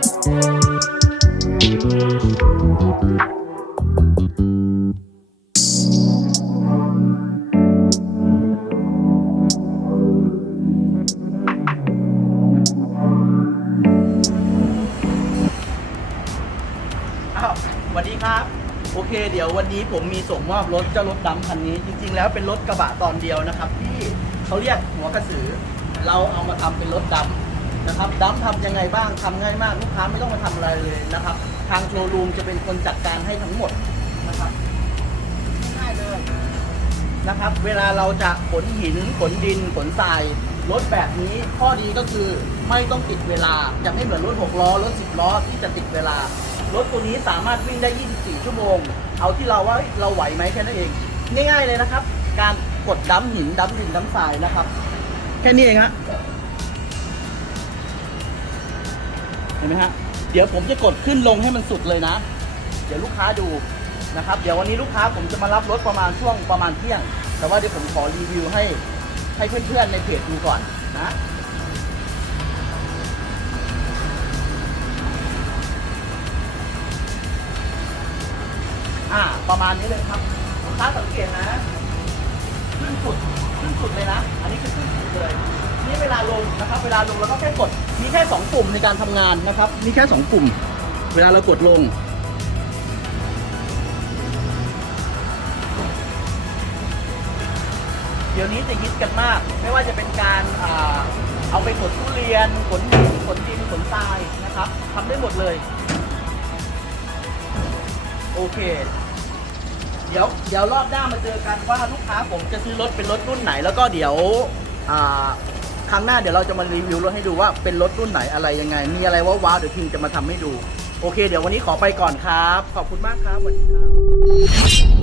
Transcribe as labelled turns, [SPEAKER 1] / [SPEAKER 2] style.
[SPEAKER 1] สวัสดีครับ โอเค เดี๋ยววันนี้ผมมีส่งมอบรถเจ้ารถดำคันนี้ จริง ๆ แล้วเป็นรถกระบะตอนเดียวนะครับ ที่เขาเรียกหัวกระสือ เราเอามาทำเป็นรถดำ นะครับดำทำยังไงบ้างทำง่ายมากลูกค้าไม่ต้องมาทำอะไรเลยนะครับ ทางโชว์รูมจะเป็นคนจัดการให้ทั้งหมดนะครับง่ายเลยนะครับ เวลาเราจะขนหินขนดินขนทรายรถแบบนี้ข้อดีก็คือไม่ต้องติดเวลาจะไม่เหมือนรถหกล้อรถสิบล้อที่จะติดเวลารถตัวนี้สามารถวิ่งได้ 24 ชั่วโมง เอาที่เราว่าเราไหวไหมแค่นั้นเอง ง่ายๆเลยนะครับ การกดดั้มหินดั้มดินดั้มทรายนะครับ แค่นี้เองฮะ เห็นไหมฮะ เดี๋ยวผมจะกดขึ้นลงให้มันสุดเลยนะ เดี๋ยวลูกค้าดูนะครับ เดี๋ยววันนี้ลูกค้าผมจะมารับรถประมาณช่วงประมาณเที่ยง แต่ว่าเดี๋ยวผมขอรีวิวให้ให้เพื่อนๆในเพจดูก่อนนะอ่าประมาณนี้เลยครับลูกค้าสังเกตนะขึ้นสุดขึ้นสุดเลยนะ อันนี้คือขึ้นสุดเลย นี่เวลาลงนะครับ เวลาลงเราก็แค่กด มีแค่สองปุ่มในการทำงานนะครับ มีแค่สองปุ่ม เวลาเรากดลง เดี๋ยวนี้จะฮิตกันมาก ไม่ว่าจะเป็นการอ่าเอาไปขนทุเรียน ขนหินขนดินขนทรายนะครับทำได้หมดเลย โอเคเดี๋ยวเดี๋ยวรอบหน้ามาเจอกันว่าลูกค้าผมจะซื้อรถเป็นรถรุ่นไหนแล้วก็เดี๋ยวอ่า ครั้งหน้าเดี๋ยวเราจะมารีวิวรถให้ดูว่าเป็นรถรุ่นไหนอะไรยังไง มีอะไรว้าวๆเดี๋ยวพิมจะมาทำให้ดู โอเค เดี๋ยววันนี้ขอไปก่อนครับ ขอบคุณมากครับสวัสดีครับ